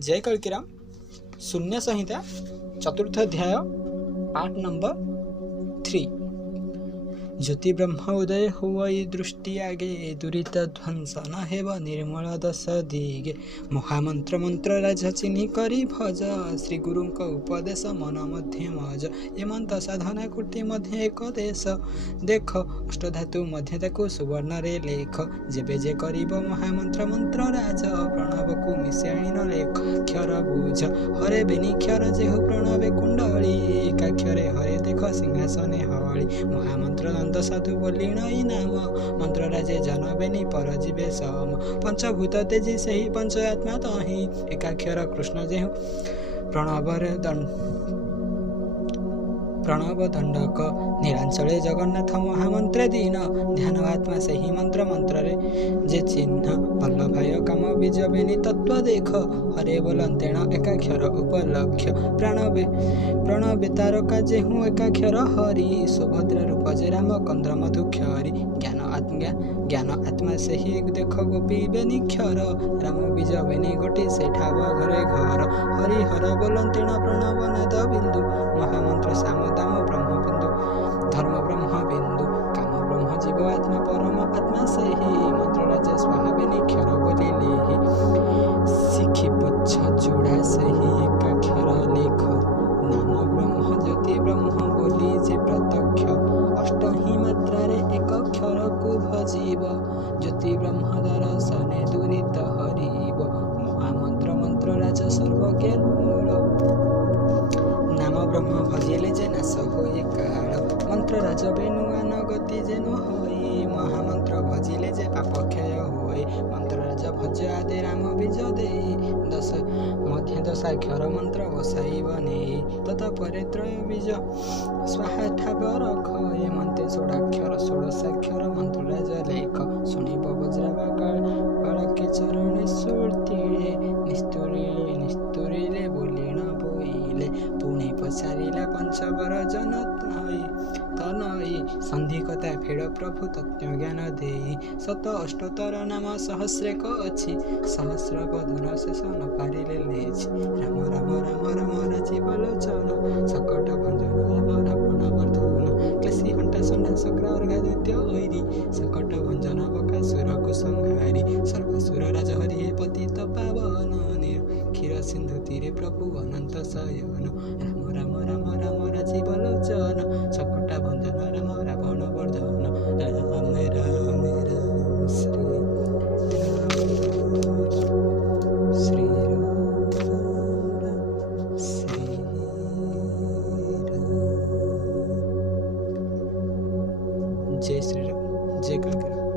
जय कल्किराम शून्य संहिता चतुर्थ अध्याय पाठ नंबर 3। ज्योति ब्रह्म उदय हुई दृष्टि आगे दुरीत ध्वंस न हेब निर्मल दश दिगे महामंत्र मंत्र राजा चिन्ह करी भज श्री गुरु उपदेश मन मध्य मज एमंत साधना कुटी मध्य एक देश देख अष्टधातु मध्य ताकू सुवर्ण रे लेख जेबे जे करिब महामंत्र मंत्र राज प्रणव को मिशाणी न लेख क्षर बुझ हरे बेनिक्षर जेहु प्रणवे कुंडली एकाक्षरे हरे देख सिंहासने हवली महामंत्र साधु बोलीण नाम मंत्र राजे जनबेनी पर जीवे सम पंचभूत तेजी से ही पंच आत्मा तही एकाक्षर कृष्ण जेहु प्रणव दंडक नीलांचले जगन्नाथ महामंत्र दीन ध्यान आत्मा से ही मंत्र मंत्र रे जे चिन्ह वल्लभाय काम बीज बेनी तत्व देख हरे बोलंतेण एकाक्षर उपलक्ष्य प्रणवे तारका जेहु एकाक्षर हरि सुभद्र रूप जे राम कंद्र मधुक्षरी ज्ञान आत्मा से ही देख गोपी बेनिक्षर राम बीज बेनी गोटी से ठाव घरे घर हरि हर बोलंतेण प्रणव नाद बिंदु महामंत्र साम दाम ब्रह्म बिंदु धर्म ब्रह्म बिंदु काम ब्रह्म जीव आत्मा परम आत्मा से ही मंत्र राजा स्वाहा बेनिक्षर बोलिले शिखी पुच्छ जोड़ा से ही एकाक्षर लेख नाम ब्रह्म ज्योति ब्रह्म बोली जे प्रत्यक्ष अष्ट ही मात्रा रे एक अक्षर को भजीव ज्योति ब्रह्म दर्शने दूरित हरिव महामंत्र मंत्र राजा सर्वज्ञ मूल नाम ब्रह्म भजिले जे नाश होई काल मंत्र राज बेनुआ न गति जे न होई महामंत्र भजिले जे पाप क्षय होई मंत्र राज भज आदि राम बीज देई दश मध्य दशाक्षर मंत्र बसाई बने तत्परे त्रय बीज स्वाहा ठाव रख एमंते षोडाक्षर षोडशाक्षर मंत्र राज लेख शुणिब वज्रवा कालके चरण सुर्तिले निस्तुरिले बोलिण बोइले पुणे पचारिला पंचवर जन तनई संधिकता फेड़ प्रभु तत्व ज्ञान देई शत अष्टोत्तर नाम सहस्रेक अच्छी सहस्र बधन शेष न पारिले लेछि राम राम राम राम राजीव लोचन सकट भंजन राम रावण वर्धन क्लेशी हंटा संडा शक्र अर्घादित्य ऐरी सकट भंजन बकासुर को संहारी सर्वसुर राज हरि पतित पावन क्षीर सिंधु तीरे प्रभु अनंत शयन राम राम राम राम राजीव लोचन सकटा भंजन राम रावण वर्धन राम राम राम श्री जय श्री राम जय कल्किराम।